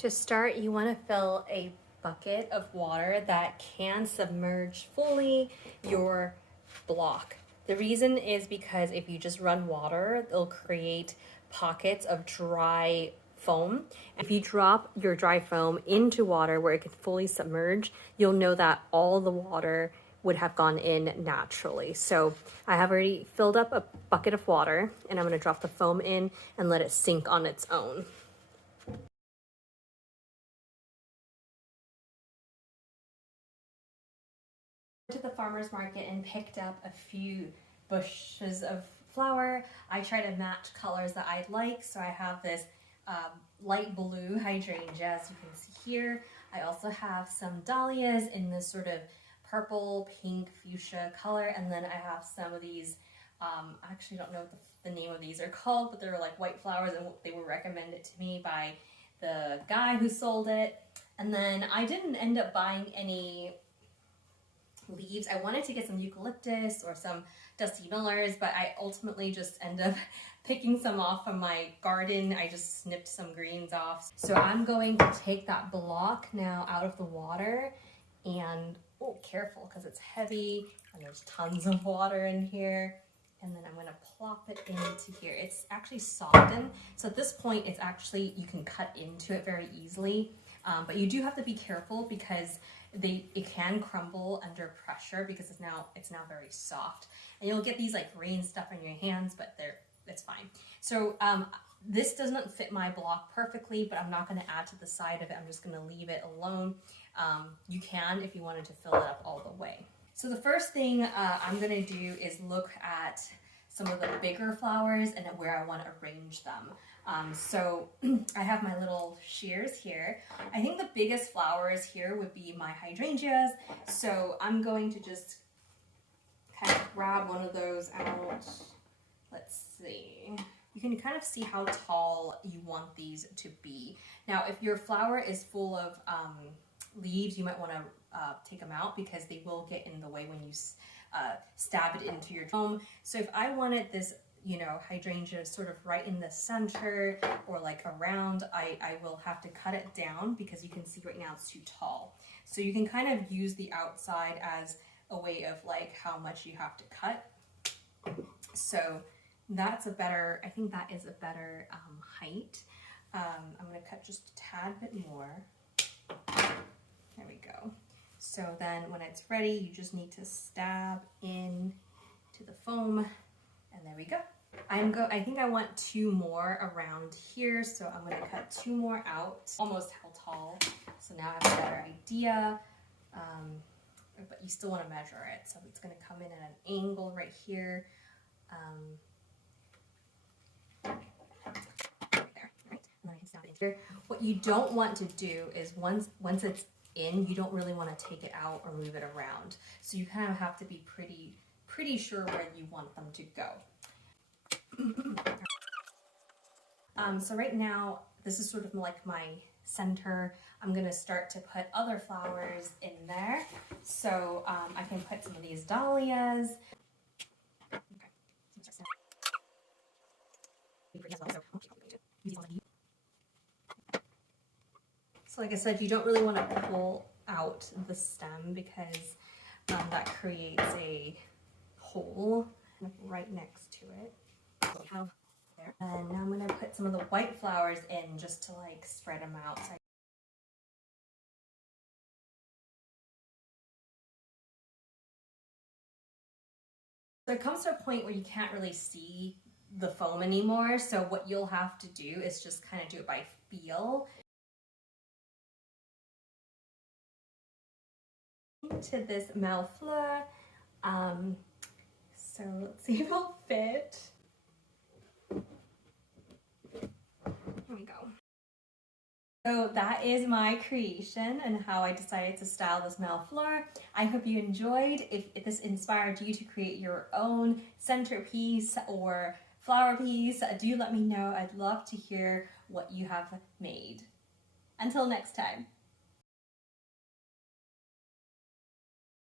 To start, you want to fill a bucket of water that can submerge fully your block. The reason is because if you just run water, it'll create pockets of dry foam. If you drop your dry foam into water where it can fully submerge, you'll know that all the water would have gone in naturally. So I have already filled up a bucket of water and I'm going to drop the foam in and let it sink on its own. To the farmer's market and picked up a few bushes of flower. I try to match colors that I like, so I have this light blue hydrangea, as you can see here. I also have some dahlias in this sort of purple, pink, fuchsia color, and then I have some of these, I actually don't know what the name of these are called, but they're like white flowers, and they were recommended to me by the guy who sold it. And then I didn't end up buying any leaves. I wanted to get some eucalyptus or some dusty millers, but I ultimately just end up picking some off from my garden. I just snipped some greens off. So I'm going to take that block now out of the water and, oh, careful because it's heavy and there's tons of water in here. And then I'm going to plop it into here. It's actually softened. So at this point, it's actually, you can cut into it very easily. But you do have to be careful because it can crumble under pressure because it's now very soft. And you'll get these like green stuff in your hands, but it's fine. So this doesn't fit my block perfectly, but I'm not going to add to the side of it. I'm just going to leave it alone. You can if you wanted to fill it up all the way. So the first thing I'm going to do is look at some of the bigger flowers and where I want to arrange them. So I have my little shears here. I think the biggest flowers here would be my hydrangeas. So I'm going to just kind of grab one of those out. Let's see. You can kind of see how tall you want these to be. Now, if your flower is full of leaves, you might want to take them out because they will get in the way when you stab it into your foam. So if I wanted this, you know, hydrangea sort of right in the center or like around, I will have to cut it down because you can see right now it's too tall. So you can kind of use the outside as a way of like how much you have to cut. So that's a better, I think that is a better height. I'm going to cut just a tad bit more. There we go. So then when it's ready, you just need to stab in to the foam, and there we go. I think I want two more around here, so I'm going to cut two more out, almost how tall. So now I have a better idea, but you still want to measure it. So it's going to come in at an angle right here. Right there, right? And then I can stab it in here. What you don't want to do is once it's in, you don't really want to take it out or move it around. So you kind of have to be pretty sure where you want them to go. So right now, this is sort of like my center. I'm going to start to put other flowers in there. So I can put some of these dahlias. So like I said, you don't really want to pull out the stem because that creates a hole right next to it. And now I'm going to put some of the white flowers in just to like spread them out. So it comes to a point where you can't really see the foam anymore. So what you'll have to do is just kind of do it by feel. To this Malle Fleur. So let's see if it'll fit. Here we go. So that is my creation and how I decided to style this Malle Fleur. I hope you enjoyed. If this inspired you to create your own centerpiece or flower piece, do let me know. I'd love to hear what you have made. Until next time.